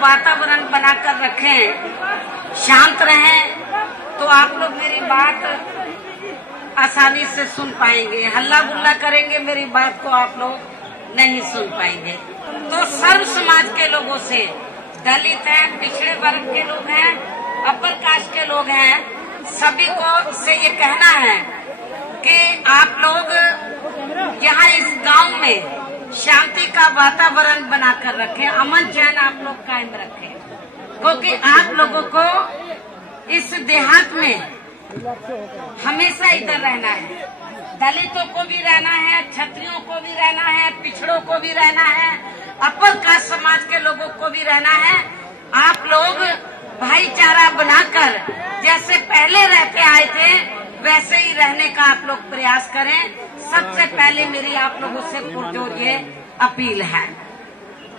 वातावरण बनाकर रखें, शांत रहें, तो आप लोग मेरी बात आसानी से सुन पाएंगे। हल्ला गुल्ला करेंगे, मेरी बात को आप लोग नहीं सुन पाएंगे। तो सर्व समाज के लोगों से, दलित हैं, पिछड़े वर्ग के लोग हैं, अपर कास्ट के लोग हैं, सभी को से ये कहना है कि आप लोग यहाँ इस गांव में शांति का वातावरण बनाकर रखें, अमन चैन आप लोग कायम रखें, क्योंकि आप लोगों को इस देहात में हमेशा इधर रहना है। दलितों को भी रहना है, क्षत्रियों को भी रहना है, पिछड़ों को भी रहना है, अपर कास्ट समाज के लोगों को भी रहना है। आप लोग भाईचारा बनाकर जैसे पहले रहते आए थे वैसे ही रहने का आप लोग प्रयास करें। सबसे पहले मेरी आप लोगों से पुरजोर ये अपील है।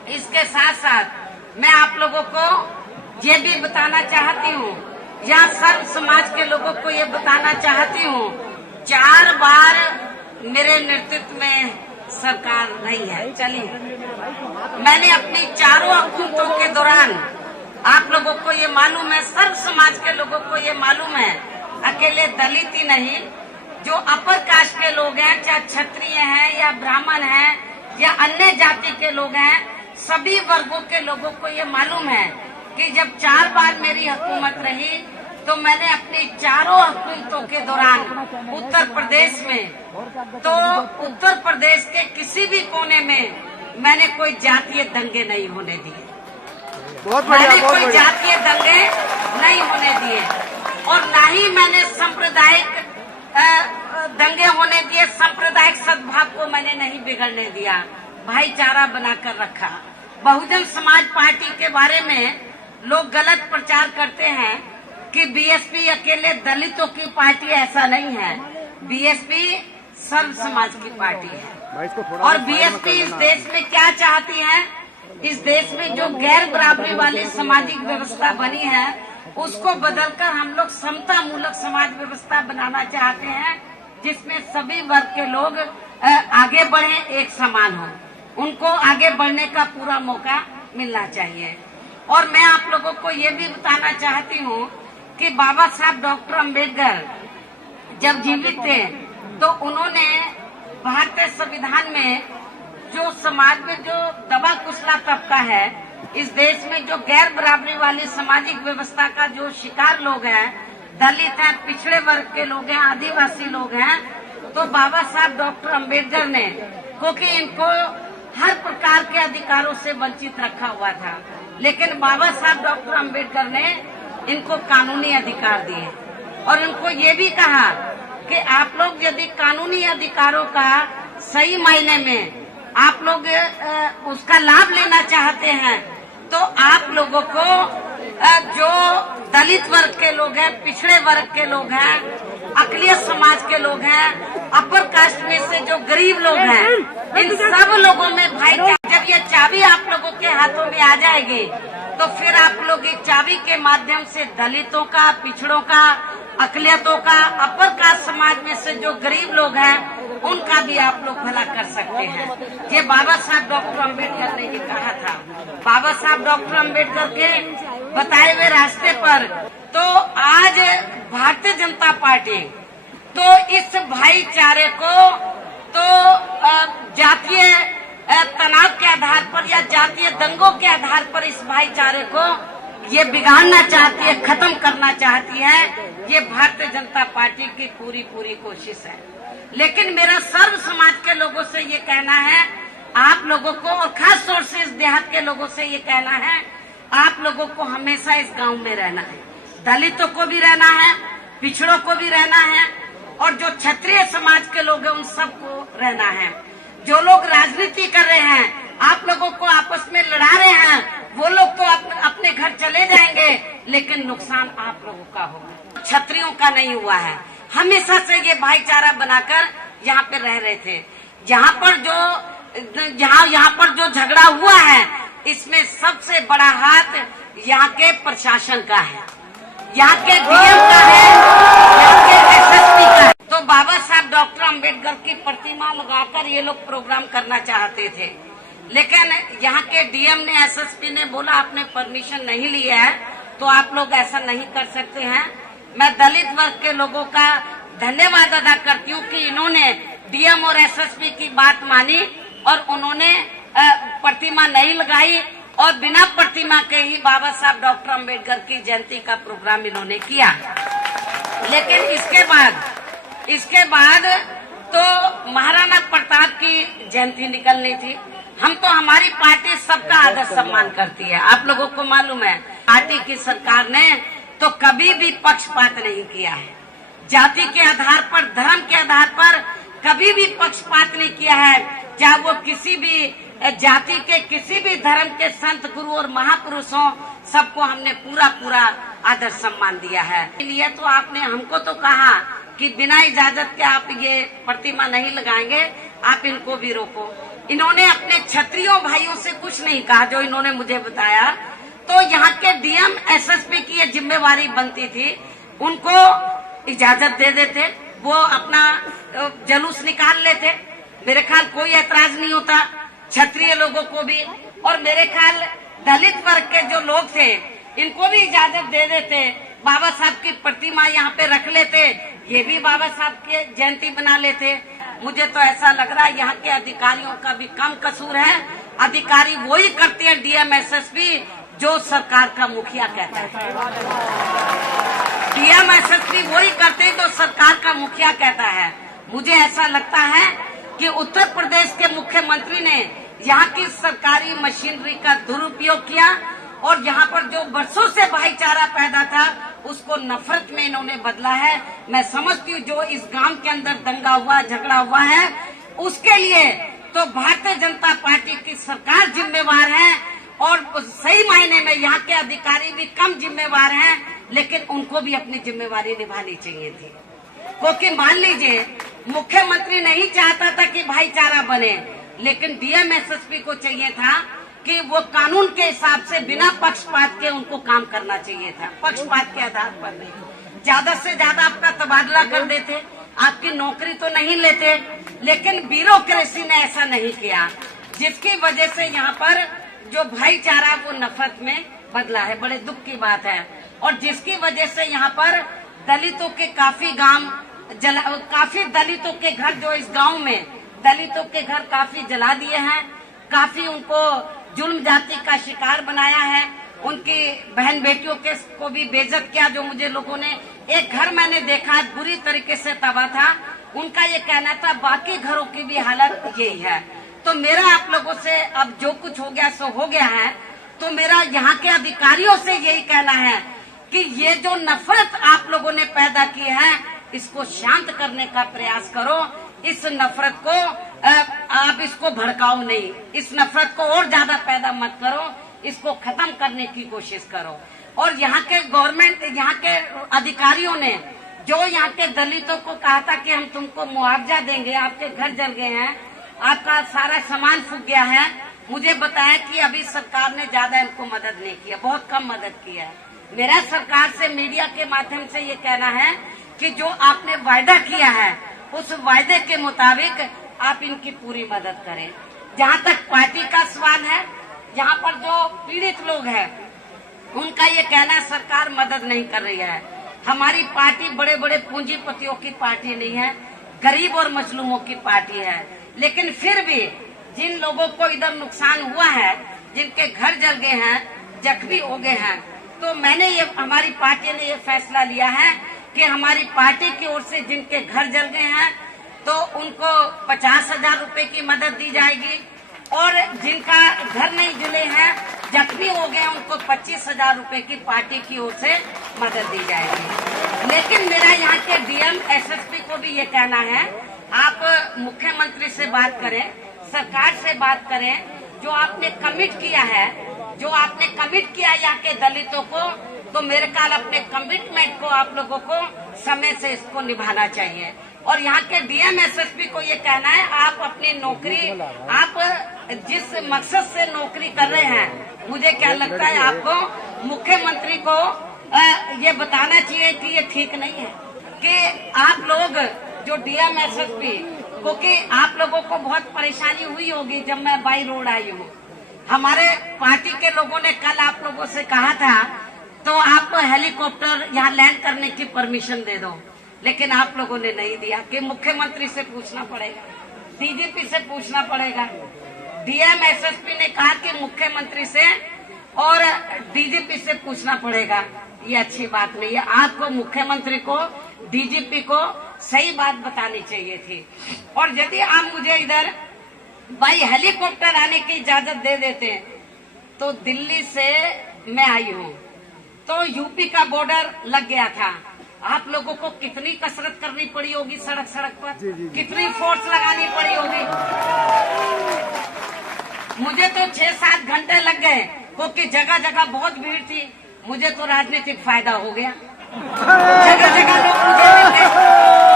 इसके साथ साथ मैं आप लोगों को ये भी बताना चाहती हूँ, या सर्व समाज के लोगों को ये बताना चाहती हूँ, 4 बार मेरे नेतृत्व में सरकार नहीं है चली। मैंने अपनी चारों हुकूमतों के दौरान, आप लोगों को ये मालूम है, सर्व समाज के लोगों को ये मालूम है, अकेले दलित ही नहीं, जो अपर कास्ट के लोग हैं, चाहे क्षत्रिय हैं या ब्राह्मण हैं या अन्य जाति के लोग हैं, सभी वर्गों के लोगों को ये मालूम है कि जब 4 बार मेरी हुकूमत रही तो मैंने अपनी चारों हुकूमतों के दौरान उत्तर प्रदेश में, तो उत्तर प्रदेश के किसी भी कोने में मैंने कोई जातीय दंगे नहीं होने दिए। मैंने कोई जातीय दंगे नहीं होने दिए, और न ही मैंने सांप्रदायिक दंगे होने दिए। सांप्रदायिक सद्भाव को मैंने नहीं बिगड़ने दिया, भाईचारा बनाकर रखा। बहुजन समाज पार्टी के बारे में लोग गलत प्रचार करते हैं कि बीएसपी अकेले दलितों की पार्टी, ऐसा नहीं है। बीएसपी सर्व समाज की पार्टी है, और बीएसपी इस देश में क्या चाहती है, इस देश में जो गैर बराबरी वाली सामाजिक व्यवस्था बनी है उसको बदलकर हम लोग समता मूलक समाज व्यवस्था बनाना चाहते हैं, जिसमें सभी वर्ग के लोग आगे बढ़े, एक समान हो, उनको आगे बढ़ने का पूरा मौका मिलना चाहिए। और मैं आप लोगों को ये भी बताना चाहती हूँ कि बाबा साहब डॉक्टर अम्बेडकर जब जीवित थे तो उन्होंने भारतीय संविधान में जो समाज में जो दबा कुचला तबका है, इस देश में जो गैर बराबरी वाली सामाजिक व्यवस्था का जो शिकार लोग हैं, दलित हैं, पिछड़े वर्ग के लोग हैं, आदिवासी लोग हैं, तो बाबा साहब डॉक्टर अम्बेडकर ने, क्योंकि इनको हर प्रकार के अधिकारों से वंचित रखा हुआ था, लेकिन बाबा साहब डॉक्टर अम्बेडकर ने इनको कानूनी अधिकार दिए, और इनको ये भी कहा कि आप लोग यदि कानूनी अधिकारों का सही मायने में आप लोग उसका लाभ लेना चाहते हैं, तो आप लोगों को जो दलित वर्ग के लोग हैं, पिछड़े वर्ग के लोग हैं, अकलियत समाज के लोग हैं, अपर कास्ट में से जो गरीब लोग हैं, इन सब लोगों में भाईचारा, जब ये चाबी आप लोगों के हाथों में आ जाएगी तो फिर आप लोग इस चाबी के माध्यम से दलितों का, पिछड़ों का, अकलियतों का, अपर कास्ट समाज में से जो गरीब लोग हैं उनका भी आप लोग भला कर सकते हैं। ये बाबा साहब डॉक्टर अम्बेडकर ने ये कहा था। बाबा साहब डॉक्टर अम्बेडकर के बताए हुए रास्ते पर तो आज भारतीय जनता पार्टी तो इस भाईचारे को तो जातीय तनाव के आधार पर या जातीय दंगों के आधार पर इस भाईचारे को ये बिगाड़ना चाहती है, खत्म करना चाहती है। ये भारतीय जनता पार्टी की पूरी कोशिश है। लेकिन मेरा सर्व समाज के लोगों से ये कहना है, आप लोगों को, और खास तौर से इस देहात के लोगों से ये कहना है, आप लोगों को हमेशा इस गांव में रहना है, दलितों को भी रहना है, पिछड़ों को भी रहना है, और जो क्षत्रिय समाज के लोग हैं उन सबको रहना है। जो लोग राजनीति कर रहे हैं, आप लोगों को आपस में लड़ा रहे हैं, वो लोग तो अपने घर चले जाएंगे, लेकिन नुकसान आप लोगों का होगा, क्षत्रियों का नहीं हुआ है। हमेशा से ये भाईचारा बनाकर यहाँ पे रह रहे थे। यहाँ पर जो झगड़ा हुआ है, इसमें सबसे बड़ा हाथ यहाँ के प्रशासन का है, यहाँ के डीएम का है, यहाँ के एसएसपी का है। तो बाबा साहब डॉक्टर अम्बेडकर की प्रतिमा लगाकर ये लोग प्रोग्राम करना चाहते थे, लेकिन यहाँ के डीएम ने, एसएसपी ने बोला आपने परमिशन नहीं लिया है तो आप लोग ऐसा नहीं कर सकते हैं। मैं दलित वर्ग के लोगों का धन्यवाद अदा करती हूँ कि इन्होंने डीएम और एसएसपी की बात मानी और उन्होंने प्रतिमा नहीं लगाई और बिना प्रतिमा के ही बाबा साहब डॉक्टर अम्बेडकर की जयंती का प्रोग्राम इन्होंने किया। लेकिन इसके बाद तो महाराणा प्रताप की जयंती निकलनी थी। हम तो, हमारी पार्टी सबका आदर सम्मान करती है, आप लोगों को मालूम है। पार्टी की सरकार ने तो कभी भी पक्षपात नहीं किया है, जाति के आधार पर, धर्म के आधार पर कभी भी पक्षपात नहीं किया है। चाहे वो किसी भी जाति के, किसी भी धर्म के संत, गुरु और महापुरुषों, सबको हमने पूरा आदर सम्मान दिया है। इसलिए तो आपने हमको तो कहा कि बिना इजाजत के आप ये प्रतिमा नहीं लगाएंगे, आप इनको भी रोको। इन्होंने अपने क्षत्रियों भाइयों से कुछ नहीं कहा, जो इन्होंने मुझे बताया। तो यहाँ के डीएम, एसएसपी की ये जिम्मेवारी बनती थी, उनको इजाजत दे देते, वो अपना जुलूस निकाल लेते, मेरे ख्याल कोई ऐतराज नहीं होता, क्षत्रिय लोगों को भी। और मेरे ख्याल दलित वर्ग के जो लोग थे, इनको भी इजाजत दे देते, बाबा साहब की प्रतिमा यहाँ पे रख लेते, ये भी बाबा साहब के जयंती बना लेते। मुझे तो ऐसा लग रहा है यहाँ के अधिकारियों का भी कम कसूर है। अधिकारी वही करते हैं, डीएम, एसएसपी, जो सरकार का मुखिया कहता है। डीएम, एसएसपी वही करते हैं जो सरकार का मुखिया कहता है। मुझे ऐसा लगता है कि उत्तर प्रदेश के मुख्यमंत्री ने यहाँ की सरकारी मशीनरी का दुरुपयोग किया और यहाँ पर जो वर्षों से भाईचारा पैदा था, उसको नफरत में इन्होंने बदला है। मैं समझती हूँ जो इस गांव के अंदर दंगा हुआ, झगड़ा हुआ है, उसके लिए तो भारतीय जनता पार्टी की सरकार जिम्मेवार है और सही मायने में यहाँ के अधिकारी भी कम जिम्मेवार हैं, लेकिन उनको भी अपनी जिम्मेवारी निभानी चाहिए थी। क्योंकि मान लीजिए मुख्यमंत्री नहीं चाहता था कि भाईचारा बने, लेकिन डीएम, एसएसपी को चाहिए था कि वो कानून के हिसाब से बिना पक्षपात के उनको काम करना चाहिए था, पक्षपात के आधार पर नहीं। ज्यादा से ज्यादा आपका तबादला कर देते, आपकी नौकरी तो नहीं लेते, लेकिन ब्यूरोक्रेसी ने ऐसा नहीं किया, जिसकी वजह से यहाँ पर जो भाईचारा वो नफरत में बदला है। बड़े दुख की बात है। और जिसकी वजह से यहाँ पर दलितों के काफी दलितों के घर, जो इस गांव में दलितों के घर काफी जला दिए हैं, काफी उनको जुल्म जाति का शिकार बनाया है, उनकी बहन बेटियों के को भी बेइज्जत किया। जो मुझे लोगों ने, एक घर मैंने देखा बुरी तरीके से तबाह था, उनका ये कहना था बाकी घरों की भी हालत यही है। तो मेरा आप लोगों से, अब जो कुछ हो गया सो हो गया है, तो मेरा यहाँ के अधिकारियों से यही कहना है कि ये जो नफरत आप लोगों ने पैदा की है, इसको शांत करने का प्रयास करो। इस नफरत को आप इसको भड़काओ नहीं, इस नफरत को और ज्यादा पैदा मत करो, इसको खत्म करने की कोशिश करो। और यहाँ के गवर्नमेंट, यहाँ के अधिकारियों ने जो यहाँ के दलितों को कहा था कि हम तुमको मुआवजा देंगे, आपके घर जल गए हैं, आपका सारा सामान फूक गया है, मुझे बताया कि अभी सरकार ने ज्यादा इनको मदद नहीं किया, बहुत कम मदद किया है। मेरा सरकार से, मीडिया के माध्यम से ये कहना है कि जो आपने वायदा किया है, उस वायदे के मुताबिक आप इनकी पूरी मदद करें। जहाँ तक पार्टी का सवाल है, यहाँ पर जो पीड़ित लोग हैं, उनका ये कहना है सरकार मदद नहीं कर रही है। हमारी पार्टी बड़े बड़े पूंजीपतियों की पार्टी नहीं है, गरीब और मजलूमों की पार्टी है। लेकिन फिर भी जिन लोगों को इधर नुकसान हुआ है, जिनके घर जल गए हैं, जख्मी हो गए हैं, तो हमारी पार्टी ने ये फैसला लिया है कि हमारी पार्टी की ओर से जिनके घर जल गए हैं, तो उनको 50,000 रुपए की मदद दी जाएगी, और जिनका घर नहीं जले हैं, जख्मी हो गए, उनको 25,000 रुपए की पार्टी की ओर से मदद दी जाएगी। लेकिन मेरा यहाँ के डीएम, एसएसपी को भी ये कहना है, आप मुख्यमंत्री से बात करें, सरकार से बात करें, जो आपने कमिट किया है, जो आपने कमिट किया यहाँ के दलितों को, तो मेरे ख्याल अपने कमिटमेंट को आप लोगों को समय से इसको निभाना चाहिए। और यहाँ के डीएम, एसएसपी को ये कहना है, आप अपनी नौकरी, आप जिस मकसद से नौकरी कर रहे हैं, मुझे क्या लगता है आपको मुख्यमंत्री को ये बताना चाहिए कि ये ठीक नहीं है कि आप लोग जो डीएम, एसएसपी क्योंकि आप लोगों को बहुत परेशानी हुई होगी जब मैं बाई रोड आई हूँ। हमारे पार्टी के लोगों ने कल आप लोगों से कहा था तो आपको हेलीकॉप्टर यहाँ लैंड करने की परमिशन दे दो, लेकिन आप लोगों ने नहीं दिया कि मुख्यमंत्री से पूछना पड़ेगा, डीजीपी से पूछना पड़ेगा। डीएम एसएसपी ने कहा कि मुख्यमंत्री से और डीजीपी से पूछना पड़ेगा। ये अच्छी बात नहीं है। आपको मुख्यमंत्री को, डीजीपी को सही बात बतानी चाहिए थी। और यदि आप मुझे इधर भाई हेलीकॉप्टर आने की इजाजत दे देते तो दिल्ली से मैं आई हूँ तो यूपी का बॉर्डर लग गया था। आप लोगों को कितनी कसरत करनी पड़ी होगी सड़क सड़क पर, कितनी फोर्स लगानी पड़ी होगी। मुझे तो 6-7 घंटे लग गए क्योंकि जगह जगह बहुत भीड़ थी। मुझे तो राजनीतिक फायदा हो गया, जगह जगह लोग मुझे मिल गए।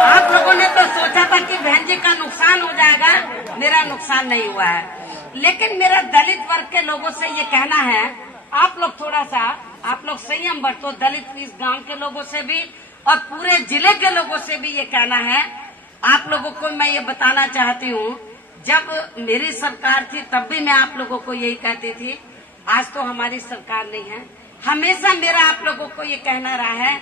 आप लोगों ने तो सोचा था कि बहन जी का नुकसान हो जाएगा, मेरा नुकसान नहीं हुआ है। लेकिन मेरा दलित वर्ग के लोगों से ये कहना है, आप लोग थोड़ा सा आप लोग संयम बरतो। दलित इस गांव के लोगों से भी और पूरे जिले के लोगों से भी ये कहना है। आप लोगों को मैं ये बताना चाहती हूँ, जब मेरी सरकार थी तब भी मैं आप लोगों को यही कहती थी। आज तो हमारी सरकार नहीं है। हमेशा मेरा आप लोगों को ये कहना रहा है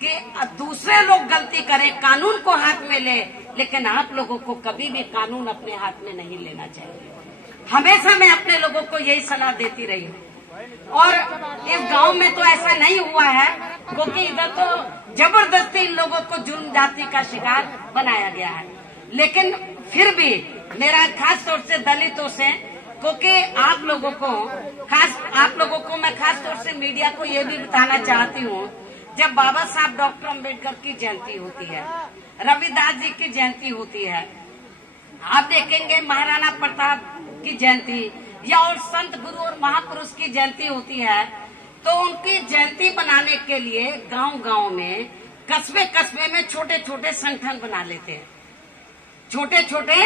कि दूसरे लोग गलती करें, कानून को हाथ में ले, लेकिन आप लोगों को कभी भी कानून अपने हाथ में नहीं लेना चाहिए। हमेशा मैं अपने लोगों को यही सलाह देती रही हूँ। और इस गांव में तो ऐसा नहीं हुआ है क्योंकि इधर तो जबरदस्ती इन लोगों को जुर्म जाति का शिकार बनाया गया है। लेकिन फिर भी मेरा खास तौर से दलितों से, क्योंकि आप लोगों को मैं खास तौर से मीडिया को ये भी बताना चाहती हूँ, जब बाबा साहब डॉक्टर अम्बेडकर की जयंती होती है, रविदास जी की जयंती होती है, आप देखेंगे महाराणा प्रताप की जयंती या और संत गुरु और महापुरुष की जयंती होती है, तो उनकी जयंती बनाने के लिए गांव-गांव में, कस्बे-कस्बे में छोटे छोटे संगठन बना लेते हैं, छोटे छोटे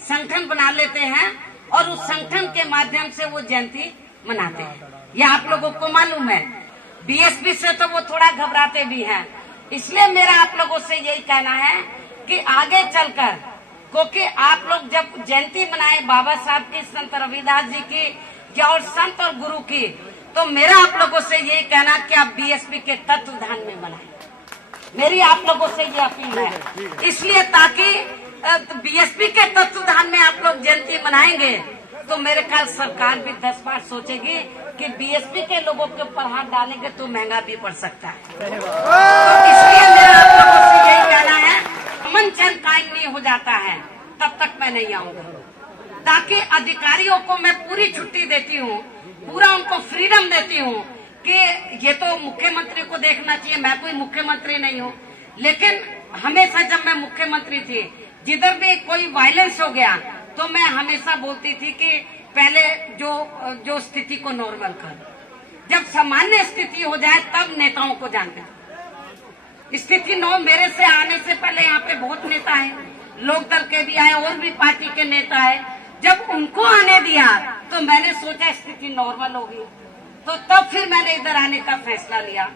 संगठन बना लेते हैं और उस संगठन के माध्यम से वो जयंती मनाते हैं। ये आप लोगों को मालूम है। बीएसपी से तो वो थोड़ा घबराते भी हैं। इसलिए मेरा आप लोगों से यही कहना है कि आगे चलकर, क्योंकि आप लोग जब जयंती मनाए बाबा साहब की, संत रविदास जी की या और संत और गुरु की, तो मेरा आप लोगों से यही कहना कि आप बीएसपी के तत्वाधान में मनाएं। मेरी आप लोगों से ये अपील है। इसलिए ताकि बीएसपी के तत्वाधान में आप लोग जयंती मनाएंगे तो मेरे ख्याल सरकार भी 10 बार सोचेगी कि बीएसपी के लोगों के ऊपर हाथ डालेंगे तो महंगा भी पड़ सकता है। तो इसलिए मेरा आप लोगों से यही कहना है, अमन चैन कायम नहीं हो जाता है तब तक मैं नहीं आऊंगा। ताकि अधिकारियों को मैं पूरी छुट्टी देती हूँ, पूरा उनको फ्रीडम देती हूँ कि ये तो मुख्यमंत्री को देखना चाहिए। मैं कोई मुख्यमंत्री नहीं हूँ, लेकिन हमेशा जब मैं मुख्यमंत्री थी, जिधर भी कोई वायलेंस हो गया तो मैं हमेशा बोलती थी कि पहले जो स्थिति को नॉर्मल कर, जब सामान्य स्थिति हो जाए तब नेताओं को जानते। स्थिति मेरे से आने से पहले यहाँ पे बहुत नेता हैं, लोकदल के भी आए और भी पार्टी के नेता है। जब उनको आने दिया तो मैंने सोचा स्थिति नॉर्मल होगी, तो तब फिर मैंने इधर आने का फैसला लिया।